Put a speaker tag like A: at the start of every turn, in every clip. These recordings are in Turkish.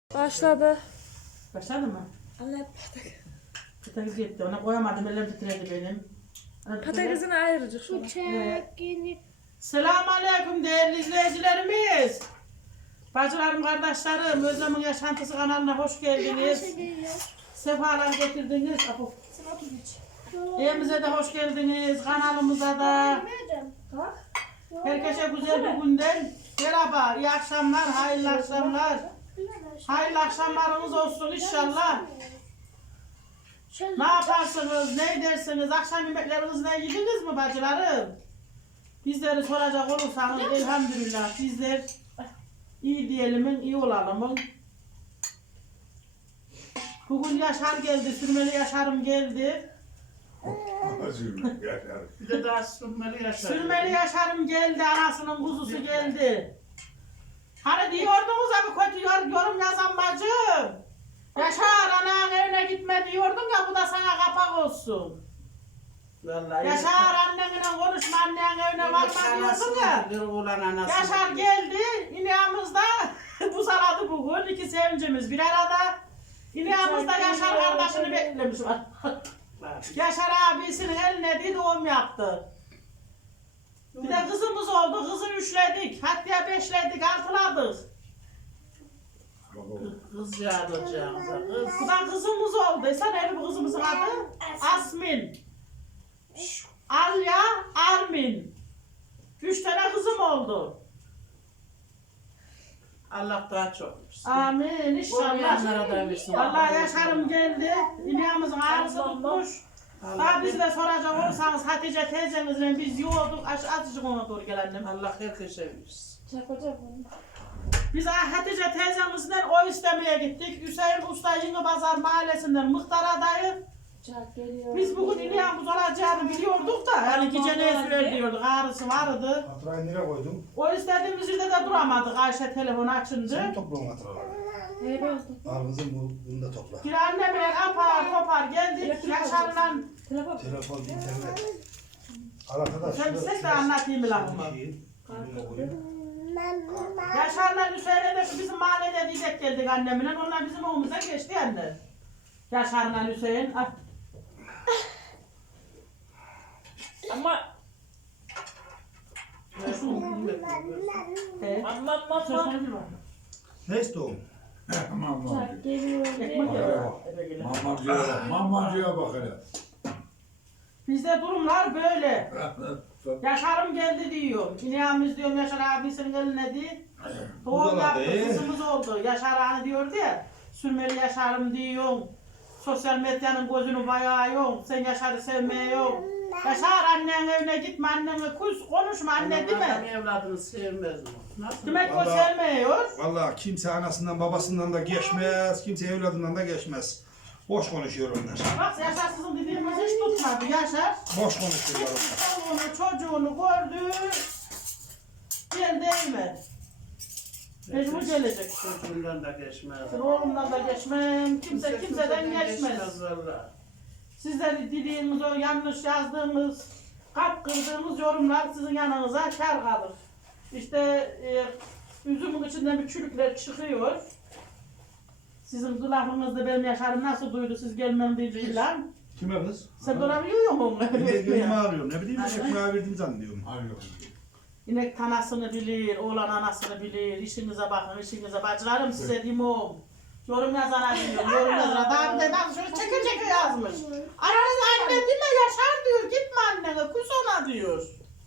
A: Başladı.
B: Başladı mı?
A: Allah
B: Patates yetti. Ona koyamadım. Elim titredi benim.
A: patatesini ayıracak şu an.
B: Selamun Aleyküm değerli izleyicilerimiz. Bacılarım, kardeşlerim, Özlem'in Yaşantısı kanalına hoş geldiniz. Sefalar getirdiniz. Evimize de hoş geldiniz. Kanalımıza da. Herkese güzel bir günden merhaba, iyi akşamlar, hayırlı akşamlar. Hayırlı akşamlarınız olsun inşallah. Ne yaparsınız, ne edersiniz, akşam yemeklerinizi ne yediniz mi bacılarım? Bizleri soracak olursanız elhamdülillah bizler iyi diyelim, iyi olalım. Bugün Yaşar geldi, sürmeli Yaşar'ım geldi.
C: Bir de daha sürmeli Yaşar.
B: Sürmeli Yaşar'ım geldi, anasının kuzusu geldi. Hani diyordunuz abi kötü yorum yazan bacım. Yaşar ananın evine gitme diyordun ya, bu da sana kapak olsun.
C: Vallahi
B: Yaşar annenle konuşma, annenin evine varma diyordun ya. Yaşar geldi, ineğimiz de buzaladı bugün. İki sevincimiz bir arada. İneğimiz de Yaşar kardeşini beklemiş var. Yaşar abisinin eline doğum yaptı. Bir de kızımız oldu, kızı üçledik, hatta beşledik, altıladık.
C: Kız yağdıracağımıza kız.
B: Bu da kızımız oldu. Sen neydi bu kızımızın adı? Asmin. Alya, Armin. 3 tane kızım oldu.
C: Allah daha çok versin.
B: Amin
C: Olmayanlara
B: inşallah.
C: da versin.
B: Vallahi Yaşar'ım geldi. İneğimizin ağrısı tutmuş. Daha bizi de soracak olursanız Hatice teyzemizle biz yoğurduk. Azıcık ona doğru gelelim.
C: Allah herkese versin.
A: Çakacak onu.
B: Biz Hatice teyzemizden oy istemeye gittik. Hüseyin Usta Yıngıbazar mahallesinden Muhtar adayı.
A: Çak geliyor.
B: Biz bugün ineğimiz olacağını biliyorduk da. Yani gece ne sürer diyorduk. Ağrısı vardı.
D: Faturayı nereye koydum?
B: O istediğimiz yerde de duramadık. Ayşe telefonu açınca.
D: Sen topla o faturaları.
A: Ne bastın?
D: Al kızım bunu da topla.
B: Bir annemle apar topar geldik. Yaşar'la
A: Telefon.
D: Telefon, internet. Al arkadaş.
B: sen ses de anlatayım lafımı. Yaşar'la Hüseyin'e de şu bizim mahallede diyecek geldik annemle. Onlar bizim oğlumuza geçti anne. Yaşar'la Hüseyin. Ah.
A: Ama
B: Söz konusu var.
D: Ne istiyorsun?
A: çak geliyor.
B: Ekmek yiyor. Eve gelin.
E: Mamacıya bak hele.
B: Bizde durumlar böyle. Yaşar'ım geldi diyor. İneğimiz diyorum Yaşar abisinin eline değil. Doğum
D: Burada
B: yaptı,
D: değil.
B: kızımız oldu. Yaşar hani diyordu ya. Sürmeli Yaşar'ım diyor. Sosyal medyanın gözünü bayağı yok. Sen Yaşar'ı sevmiyor. Yaşar annen evine gitme, annenle konuşma anne değil
C: Adam
B: mi?
C: evladını sevmez mi? Nasıl?
B: Demek o
D: Vallahi-
B: sevmiyor.
D: Vallahi kimse anasından babasından da geçmez. Kimse evladından da geçmez. Boş konuşuyor onlar.
B: Bak Yaşar sizin dediğimizi hiç tutmadı. Yaşar
D: Boş konuşuyorlar onlar.
B: çocuğunu gördü. Gel değil mi? Mecbur gelecek.
C: Çocuğundan da geçmez.
B: Ben oğlumdan da geçmem. Kimseden geçmez.
C: Vallahi.
B: Sizler dediğiniz o yanlış yazdığımız, kalp kırdığımız yorumlar sizin yanınıza kar kalır. İşte üzümün içinden bir çürükler çıkıyor. Sizin kulağınızda benim Yaşar'ım nasıl duydu siz gelmem dedi filan.
D: Kime kız?
B: Sen durabiliyor musun onunla?
D: Ben de gönlümü arıyorum. Ne bileyim ekmeğe verdim zannediyorum.
B: İnek tanasını bilir, oğlan anasını bilir. İşinize bakın, işinize. Bacılarım size diyeyim o. Yorum yazana diyor, yorum yazana. Daha bir de bak şöyle çeke yazmış. Aranız anne değil mi Yaşar diyor, gitme annene, kus ona diyor.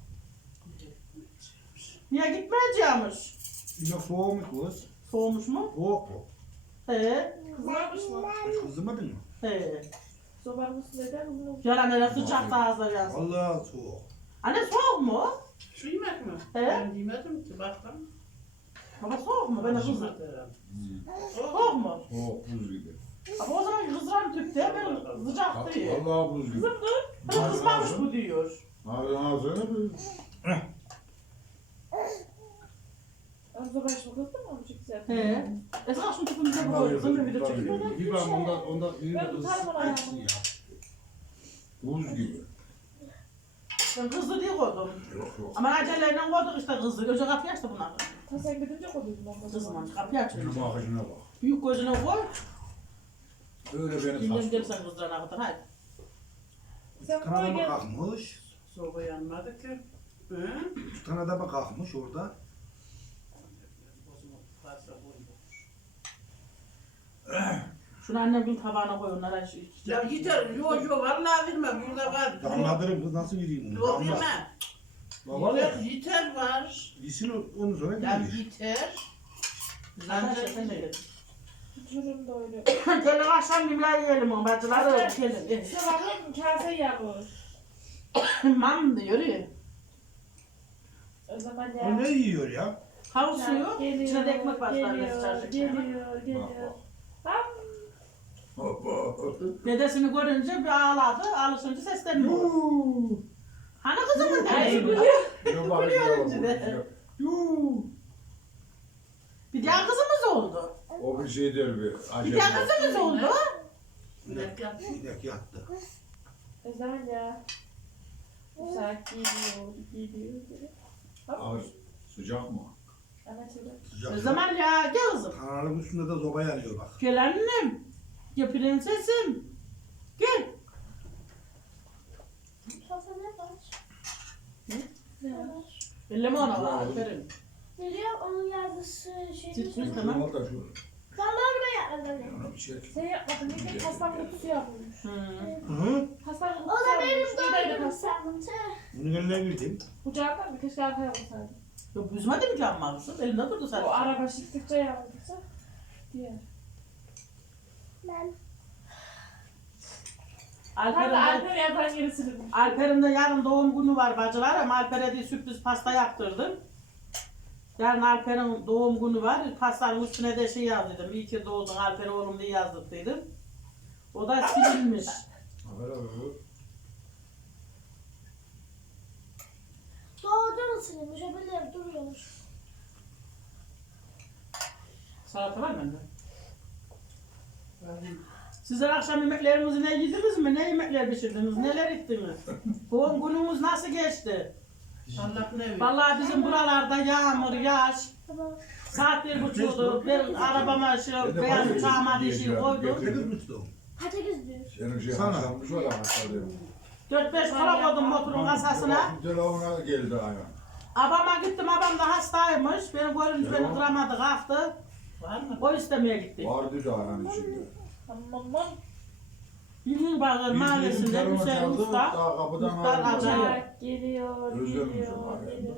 B: Niye gitmeyeceğimiş?
D: Yine soğuk mu kız?
B: Soğumuş mu?
D: Soğuk bu.
B: He,
A: Kızarmış mı?
D: Hiç kızlamadın mı?
B: he.
A: Sobanın üstünde de kızarmış.
B: Yalan öyle sıcak da ağızda yansın.
D: Vallahi soğuk.
B: Anne soğuk mu?
C: Şu yemek mi?
B: He?
C: Ben yemedim ki baktım.
B: Baba soğuk mu? Ben de kızım.
C: Yemedim.
B: Soğuk mu?
E: Soğuk buz gibi.
B: Ama o zaman kızıram tüpte, ben sıcak diyor.
E: Vallahi buz gibi.
B: Ben kızmamış bu diyor.
E: Ağzına bir
A: Arzu başı kızdı mı? Onu çok güzel.
B: He. Esra şunu tüpümüze koyuyorsun ve video çekiyor.
E: Bir ben onda iyi
A: Ben
E: de kız.
A: tutarım onu ayağımı.
E: Ya. Buz gibi.
B: Ben kızdı diye koydum.
E: Yok.
B: Ama aceleyle koyduk işte kızdı. Önce kapıyı açtı bunlar.
A: Ta sen gidince koydum ben.
B: Kızım kapıyı açıyor.
E: Benim ağacına bak.
B: Büyük gözüne koy.
E: Öyle beni
B: Dinlen
E: kastı.
B: gelsen kızlarına kadar hadi.
A: Sen koy
D: Kanada
A: gel.
D: kalkmış.
C: Soba yanmadı ki. Hı?
D: Kanada mı kalkmış orada?
C: Bozma, varsa koyma.
B: Şunu annem bir tabağına koy onlara.
C: Ya yeter. Yok yok vallahi verme. Burada var.
D: Damladırım kız nasıl yürüyeyim onu?
C: Yok
D: Damla.
C: verme.
D: Baba
C: Yeter,
D: ne?
C: yeter var.
D: Yesin onu sonra
C: Ya
D: gelir.
C: yeter.
B: Arkadaşlar sen de gel.
A: Çocuğum da öyle.
B: Gelin akşam yemeği yiyelim o bacıları. Gelin.
A: Sabahın kase yapılır.
B: Mam diyor ya.
A: O zaman
D: O
A: ya.
D: ne yiyor ya?
B: Havuz suyu.
A: Geliyor,
B: İçine de ekmek var.
A: geliyor, geliyor. Bak.
B: Dedesini görünce bir ağladı. Alışınca seslenmiyor.
D: Yuuu.
B: Hani kızımın
A: Ay
B: dedesi?
A: gülüyor.
D: Yuuu.
B: Bir daha kızımız oldu.
E: O bir şey der bir.
B: Bir daha kızımız oldu.
D: Sinek yattı.
A: O zaman ya. Saat geliyor.
E: Ağır sıcak mı?
A: Ama çocuk.
B: O
D: Sıcak.
B: zaman ya gel kızım.
D: Kanalın üstünde de zoba yanıyor bak.
B: Gel annem. Ya prensesim. Gel.
A: Ne var?
B: Elleme ona var. Aferin.
F: Biliyorum onun yazısı şey.
B: Titmiş tamam.
E: Tamam da şu.
F: Vallahi ben yapmadım.
E: Ona bir şey.
A: Sen yapmadın. Bir de pastan kutusu yapılmış.
B: Hı.
D: Hı?
A: Pastan
F: O
A: kutusu
F: da benim
A: yapılmış. Buradaydı
F: doğum günüm
A: pasta.
F: sandım.
D: Bunun eline girdim.
A: Kucağından bir keşke arkaya olsaydı.
B: Yok büzmedi mi canım ağrısın? Elinde durdu
A: O
B: sadece.
A: araba çıktıkça yapılırsa. Diğer.
F: Ben.
A: Hadi
B: Alper'in de,
A: Alper yazan gerisini bul.
B: Alper'in de yarın doğum günü var bacılar ama Alper'e de sürpriz pasta yaptırdım. Yarın Alper'in doğum günü var. Pastanın üstüne de şey yazdıydım. İyi ki doğdun Alper oğlum diye yazdırdıydım. O da silinmiş.
E: Haber abi.
F: Doğru ısınmış. Öbürleri duruyormuş.
B: Salata var mı bende? Sizler akşam yemeklerinizi ne yediniz mi? Ne yemekler pişirdiniz? Neler ettiniz? Doğum günümüz nasıl geçti?
C: Allah ne ver.
B: Vallahi bizim buralarda yağmur, yağış.
F: Tamam.
B: Saat 1.30'du. Ben arabama şu beyaz uçağıma dişi koydum.
D: Ne kızmıştı o?
F: Patates diyor.
E: Senin şey
D: Sana.
E: haşlanmış var ya haşladı.
B: 4-5 kola koydum motorun kasasına.
E: Telefona geldi ayağım.
B: Abama gittim, abam da hastaymış. Beni görünce beni
E: Tamam.
B: kıramadı, kalktı.
C: Var mı?
B: O istemeye gitti.
E: Vardı da ayağın içinde.
A: Aman.
B: Yünün Bağır
E: Biz
B: Mahallesi'nde
E: telefon
B: Hüseyin
E: çaldı,
B: Usta.
E: daha kapıdan
B: Muhtar
E: aldı.
B: acayip.
A: Saat geliyor.
E: Özlemişim
A: Geliyor.
E: abi.
A: Geliyor.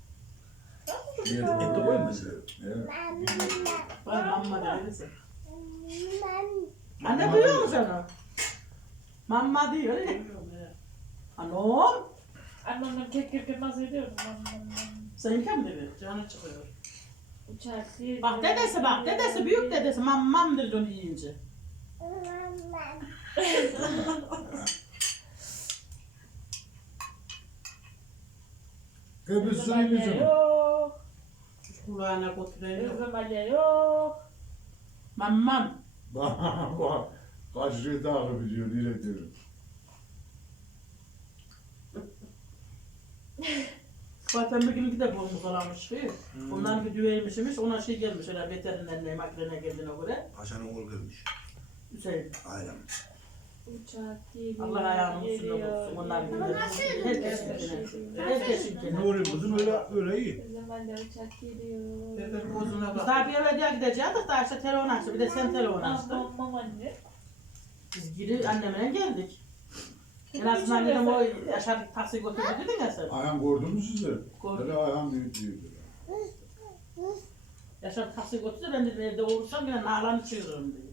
D: Ette koymasın.
E: Evet.
B: Vay mamma dedesi.
F: Ben.
B: Anne duyuyor musun onu? Mamma diyor. Anam.
A: Annemle kek kırkır nasıl ediyordum?
B: Sen kim dedi?
C: Canı çıkıyor.
A: Uçak geliyor.
B: Bak dedesi bak, dedesi büyük dedesi. Mammam dedi onu yiyince.
E: Hep
A: Kızım
E: suyun
A: anne
E: yüzünü.
A: yok.
C: Kulağına götürelim.
A: Kızım anne yok.
B: Mammam.
E: Bak. Kaçırıyı takip ediyor, öyle diyor.
B: Zaten bir gün de bulmuş olamış. Ondan bir düğeymişmiş, ona şey gelmiş, öyle veterinerine, makinene geldiğine göre.
D: Paşanın oğlu gelmiş.
B: Hüseyin.
D: Aynen.
A: Uçak geliyor.
B: Allah ayağının üstünde bulsun, onlar gibi. Herkesinkine. Herkesinkine.
D: Ne oluyor kızım öyle iyi.
A: Kızım anne uçak geliyor.
C: Tepe bozuna
B: Biz
C: bak.
B: daha bir eve diye gideceğiz da işte telefon açtı, bir de sen telefon açtın.
A: Aman anne.
B: Biz geri annemle geldik. En azından dedim o Yaşar taksi götürdü dedin ya sen.
E: Ayhan gördün mü sizler?
B: Gördüm.
E: Hele Ayhan büyük büyüdü.
B: Yaşar taksi götürdü, ben dedim evde olursam yine nalanı çığırırım diye.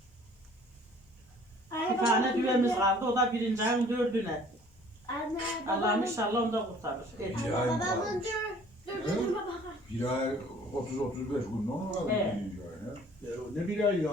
B: Bir tane düğemiz kaldı, o da birinci ayın 4'üne.
F: Anne.
B: Allah'ım inşallah onu da kurtarır. Evet.
E: Bir ay mı
F: Babamın
E: kalmış?
F: dur baba.
E: Bir ay 30-35 gün ne olur?
B: Evet.
D: Ne bir ay ya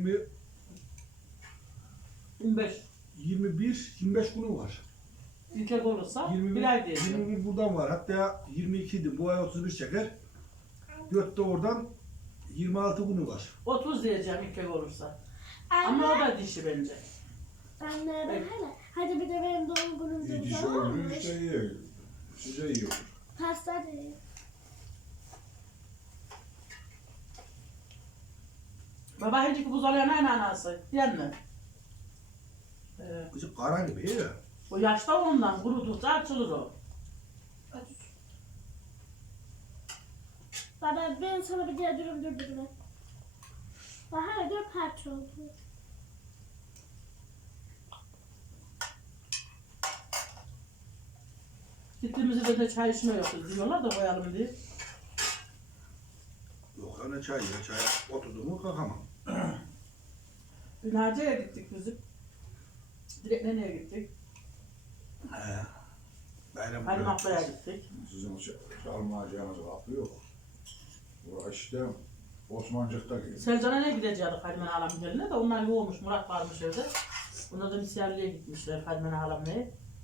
B: 25.
D: 25 günü var.
B: Yüksek olursa
D: 21,
B: bir ay diyeceğim.
D: 21 buradan var. Hatta 22 idi. Bu ay 31 çeker. 4 de oradan 26 günü var.
B: 30 diyeceğim yüksek olursa. Ama o da dişi bence.
F: Anne ben hele. Hadi bir de benim doğum günüm
E: İyi
F: değil.
E: dişi
F: Tamam mı?
E: öldü işte iyi. Size iyi olur.
F: Pasta değil.
B: Baba hiç ki buzdolabına aynı anası. Yanına.
D: Kızım kara gibi ya.
B: O yaşta ondan kurudukça açılır o.
A: Aç.
F: Baba ben sana bir diğer durum durdurayım. Bak hala 4 parça oldu.
B: Gittiğimizde de çay içme yoktu diyorlar da koyalım diye.
D: Yok lan ne çay ya. Çaya oturdum mu kalkamam.
B: Binaciye gittik bizim. Direkt nereye gittik?
D: He. Bayram
B: Halim Abla'ya gittik.
E: Sizin çalmayacağınız kapı yok. Burası işte Osmancık'ta gibi.
B: Selcan'a ne gidecektik Halime'nin halamın eline de onlar yoğurmuş, Murat varmış evde. Onlar da misafirliğe gitmişler Halime'nin halamla.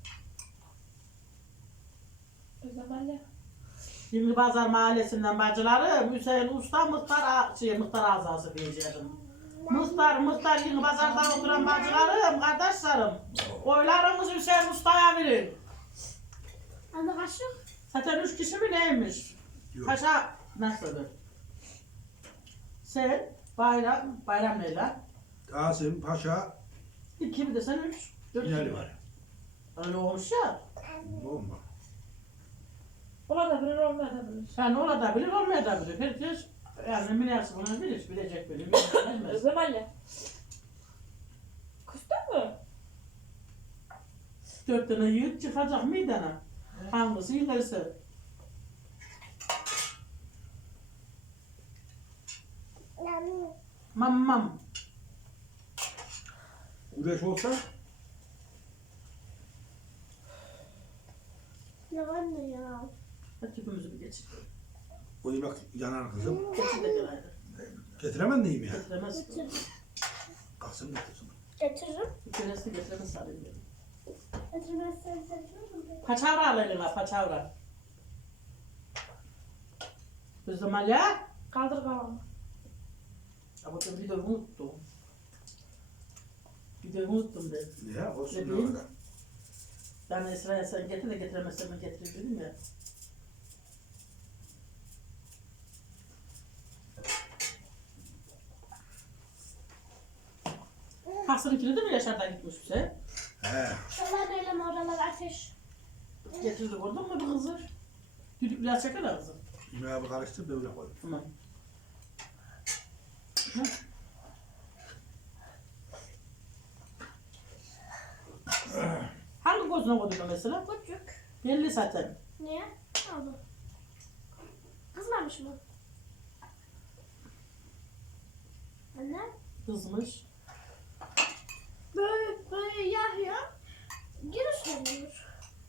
A: Özlem anne.
B: Şimdi Pazar Mahallesi'nden bacıları Hüseyin Usta Mıhtar Azası diyecektim. Mıhtar Yeni Pazar'da oturan bacılarım, kardeşlerim. Oylarınızı Hüseyin Usta'ya verin.
F: Anne kaşık.
B: Zaten 3 kişi mi neymiş?
D: Yok.
B: Paşa nasıl? Sen, Bayram Leyla.
D: Tasım, Paşa,
B: 2 bir de sen 3. 4
D: İnali var.
B: Öyle olmuş ya.
D: Bomba.
A: Olabilir, olmayabilir.
B: Yani olabilir, olmayabilir. Herkes yani milyarsı bunu bilir, bilecek bilir. Bilmez.
A: Özlem anne. Kustun mu?
B: 4 tane yiğit çıkacak meydana. Hangisi ilerisi? Mam.
D: Güneş olsa
F: Ne var ne ya?
B: Hadi tüpümüzü bir geçir.
D: o yemek yanar kızım.
B: Geçir de gel haydi.
D: Getiremem neyim ya?
B: Getiremez.
F: Getir.
D: Kalksın getirsin.
F: Getiririm.
B: Bir keresi getiremez sarayım.
F: Getirmezsen getiririm.
B: Paçavra al eline, paçavra. Bizim ya.
A: Kaldır kafamı.
B: Ama ben videoyu unuttum. Videoyu unuttum ben.
D: Ya olsun
B: Ne
D: ne
B: diyeyim?
D: kadar.
B: Ben Esra'ya sen getir de getiremezsen ben getireyim dedim ya. Hasırın kilidi mi Yaşar'dan gitmiş bize?
D: He.
F: Şuralar eyleme oralar ateş.
B: Getirdik oradan mı bu kızı? Düdük biraz çeker kızım.
D: Yemeği bir karıştır böyle koy.
B: Tamam. Hı. Hangi gözüne koydun mesela?
F: Küçük.
B: Belli zaten.
F: Niye? Ne oldu? Kızmamış mı? Anne?
B: Kızmış.
F: Böyle yağıyor. Geri söylüyor.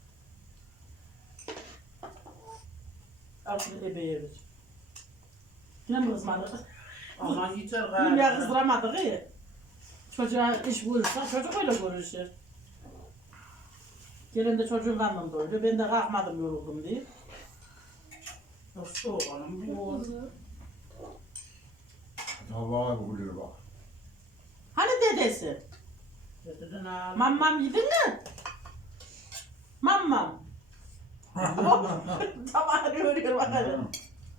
B: Altını ebeye ver. Yine mi kızmadık?
C: Aman yeter
B: Yine
C: galiba.
B: kızdıramadık iyi. Çocuğa iş bulursa çocuk öyle görüşür. Gelin de çocuğun karnında öyle. Ben de kalkmadım yoruldum diye.
C: Nasıl oğlum bu?
E: Tabağa vuruyor bak.
B: Hani dedesi?
C: Dededen al.
B: Mam yedin mi? Mam. Tamam örüyor bakalım.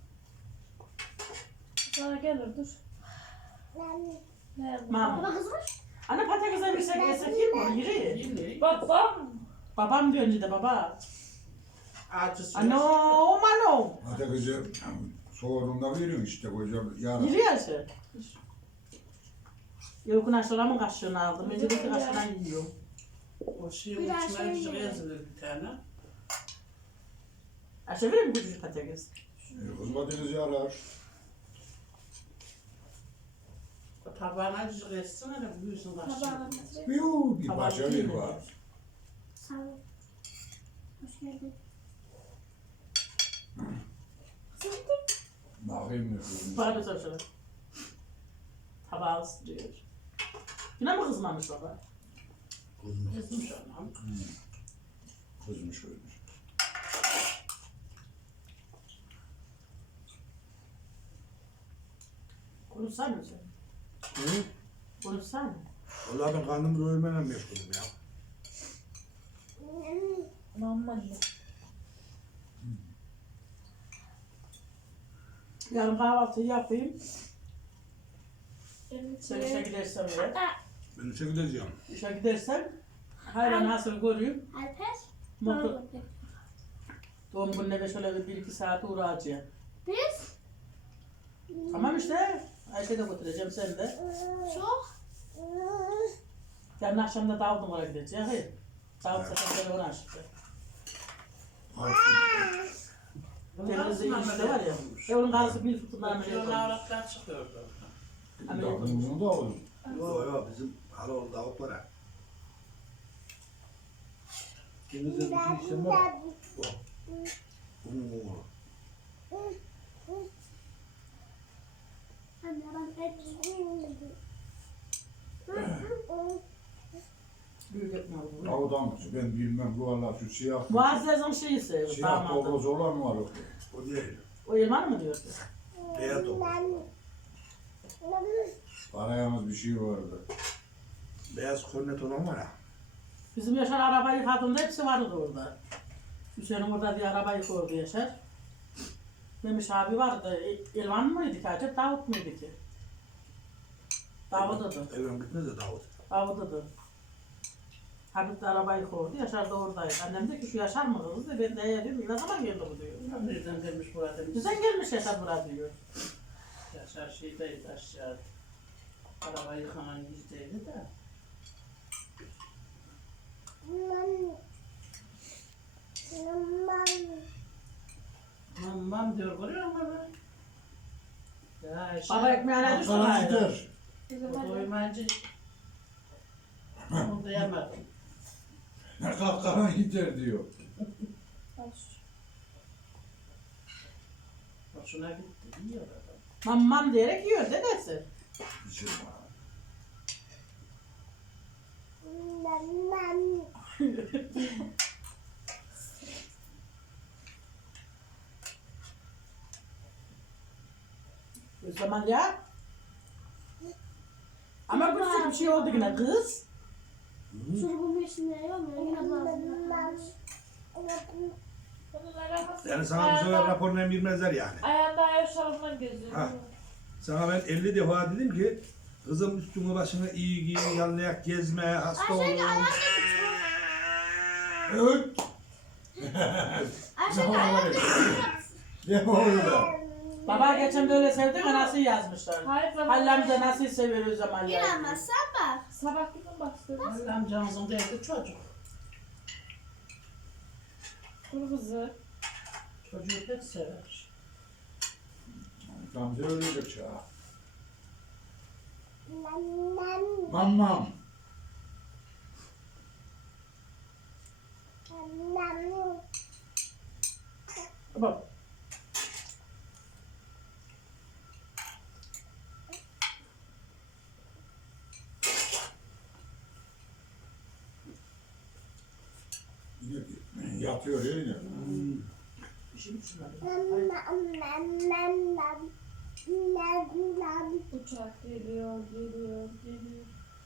A: Sana gelir dur. Nerede?
B: Mam.
F: Baba kızmış.
B: Anne patatese bir şey yesek iyi mi? Yürü.
C: Yine
A: Babam.
B: Babam diyor önce de baba.
C: acısı.
B: Ano mano.
E: Hatta kızı soğuduğunda veriyor işte kocam yarın.
B: Yürü ya şey. Yok aşılamın kaşığını aldım. Önce de kaşığından yiyorum.
C: O şeyin
F: Bir daha
C: içine
F: şey
C: acısı
F: yiyelim.
C: yazılır bir tane.
B: Aşağı vereyim mi küçücük patates?
E: Kızmadığınız yarar.
C: O tabağına acısı yazsın hele büyüsün kaşığı.
A: Tabağına.
E: Yuh bir
B: Tamam,
E: başa
B: değil
E: bir
B: mi?
E: var.
F: Sağ ol. Hoş geldin.
E: Bakayım ne kızım.
B: Bana bir soru şöyle. Tabağı ısıtıyor. Yine mi kızmamış baba?
D: Kuzum.
C: Yazmış anam.
E: Kızmış ölmüş.
B: Konuşsana mı sen?
D: Hı?
B: Konuşsana.
D: Vallahi ben karnımı doyurmayla meşgulüm ya.
A: Mamma anne.
B: Yarın kahvaltıyı yapayım. Sen işe gidersem ya.
D: Ben işe gideceğim.
B: İşe gidersem hayvan nasıl görüyorum.
F: Alper.
B: Motor. Doğum gününe de şöyle bir iki saat uğrayacağım.
F: Biz.
B: Tamam işte. Ayşe de götüreceğim sen de.
F: Çok.
B: Yarın akşam da Davut'un oraya gideceğiz. Hayır. Davut zaten telefonu açtı. Denizde işte var ya. Onun karısı bir fıtığından ameliyat
C: Şöyle
B: olmuş.
C: avratlar çıkıyordu.
B: Ameliyat olmuş.
E: Bunu da oğlum.
D: Yok yok bizim halo davuklara. Denizde bir şey işlem var. O. Bunun oğlu.
F: Anne ben et.
B: Büyük etme bu.
E: Avdan ben bilmem bu Allah şu siyah.
B: Muazzez'in şeyi seviyor.
E: Siyah
B: Damadı.
E: bogoz olan var o.
D: O değil.
B: O elman mı diyorsun?
D: Beyaz o.
E: Arayamaz bir şey vardı.
D: Beyaz kornet olan var ya.
B: Bizim Yaşar araba yıkadığında hepsi vardı orada. Hüseyin'in orada bir araba yıkıyordu Yaşar. Demiş abi vardı. Elvan mıydı ki acaba? Davut muydu ki? Davut'adı.
D: Evim gitmez de Davut.
B: Davut'adı. Habib de araba yıkıyordu. Yaşar da oradaydı. Annem de ki şu Yaşar mı kızı? Ben de diyorum ne zaman geldi bu diyor.
C: Nereden gelmiş burada?
B: Güzel gelmiş Yaşar burada diyor.
C: Yaşar şeydeydi aşağı. Araba yıkanan yüzdeydi de. Mam diyor görüyor musun bana? Ya şey,
B: Baba ekmeğine düştü
E: Ankara
B: gayrı.
E: gider.
C: o doymancı. Onu diyamadım.
E: Ne kalkana gider diyor.
C: Hoşuna gitti. Yiyor adam.
B: Mam diyerek yiyor dedesi.
E: İçim var.
B: O zaman ya. Ama küçük bir şey oldu yine kız.
F: Şurubumun içinde yemiyor. Yine bazıları.
D: Yani sana bu sefer raporunu emirmezler yani.
A: Ayağında ayağı şarabından geziyor.
D: Ha. Sana ben 50 defa dedim ki kızım üstünü başını iyi giyin, yanlayak gezme, hasta olun.
E: Evet.
F: Aşağıda ayağında
E: Deme oğlum da.
B: Baba geçen böyle sevdi mi nasıl yazmışlar.
A: Hayır zaman.
B: Hallam da nasıl seviyor o zaman ya.
F: İnanmazsan bak.
A: Sabah gittim bak istedim.
C: Amcamızın derdi çocuk.
A: Kuru kızı.
C: Çocuğu pek sever.
E: Tam da öyle de çağır. Mamam.
B: Bak.
E: Yine yatıyor ya yine.
B: İşim şunları.
A: Uçak geliyor, geliyor, geliyor.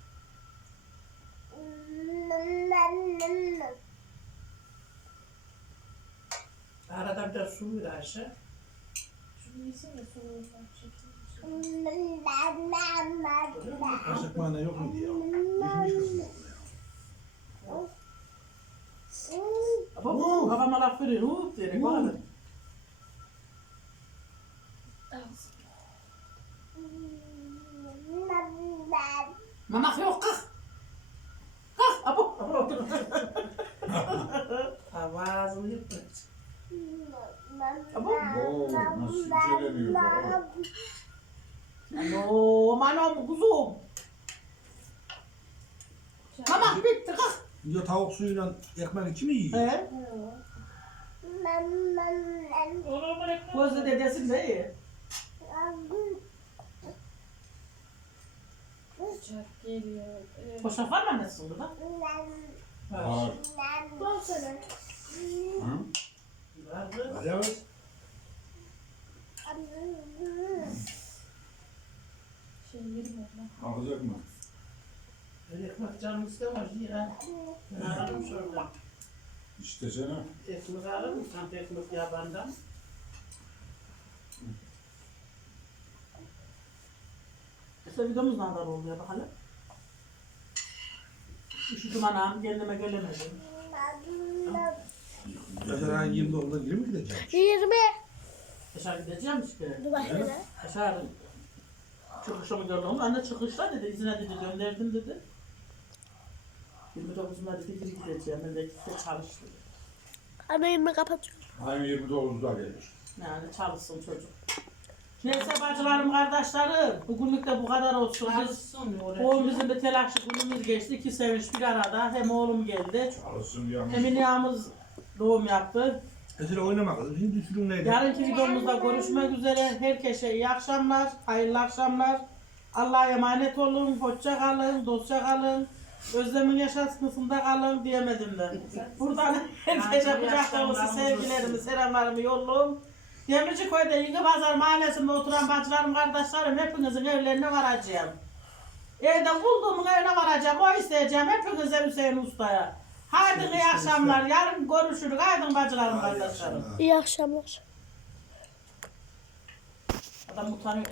C: Arada bir de su ver Ayşe.
A: Şunu yesene sonra
D: Kaşık mana yok mu diye. Pişmiş kızım oldu ya.
B: Bak babama laf veriyor. Huu diyerek bana. Mamak yok kalk. Kalk. Abo.
C: Hava ağzını yıkmayacak.
B: Abo.
E: Oo nasıl inceleniyor baba.
B: Ano anam kuzum. Mamak bitti kalk.
D: Ya tavuk suyuyla ekmek içi mi yiyor?
B: He?
A: Onu bırak.
B: Gözde dedesin de iyi.
A: Uçak geliyor.
B: Hoşaf var mı annesi burada?
E: Var.
F: Bol sana.
E: Hı?
C: Vardı.
D: Var ya kız.
A: Şey yerim onu.
E: Alacak mı?
C: Ekmek canım istemez ya. Ben aradım şuradan.
E: İstesene.
C: Ekmek alır mısın? Ekmek yabandan.
B: İşte videomuz ne kadar oluyor bakalım. Üşüdüm anam, kendime gelemedim.
D: Mesela 29'da 20 gideceğim.
F: 20.
B: Aşağı gideceğim işte.
F: Dur bakayım.
B: Aşağı çıkışımı gördüm. Anne çıkışta dedi, izine dedi, gönderdim dedi. 29'unda dedi, geri gideceğim. Ben de gitse çalıştım.
F: Anayımı kapatıyorum.
E: Aynı 29'da gelir.
B: Yani çalışsın çocuk. Neyse bacılarım, kardeşlerim, bugünlük de bu kadar olsun. Biz,
C: Çalışsın
B: oğlum bizim de telaşlı günümüz geçti. 2 sevinç bir arada. Hem oğlum geldi,
E: Çalışsın yalnız.
B: hem İniyamız doğum yaptı.
D: Mesela oynama kızım. Şimdi sürün neydi?
B: Yarınki videomuzda görüşmek üzere. Herkese iyi akşamlar, hayırlı akşamlar. Allah'a emanet olun, hoşça kalın, dostça kalın. Özlemin yaşantısında kalın diyemedim de. Buradan herkese kucak dolusu sevgilerimi, selamlarımı yolluyorum. Demirci Köy'de Yeni Pazar Mahallesi'nde oturan bacılarım, kardeşlerim hepinizin evlerine varacağım. Evde bulduğumun evine varacağım, o isteyeceğim hepinize Hüseyin Usta'ya. Haydi iyi akşamlar, yarın görüşürüz. Haydi bacılarım, kardeşlerim.
F: İyi akşamlar.
B: Adam utanıyor.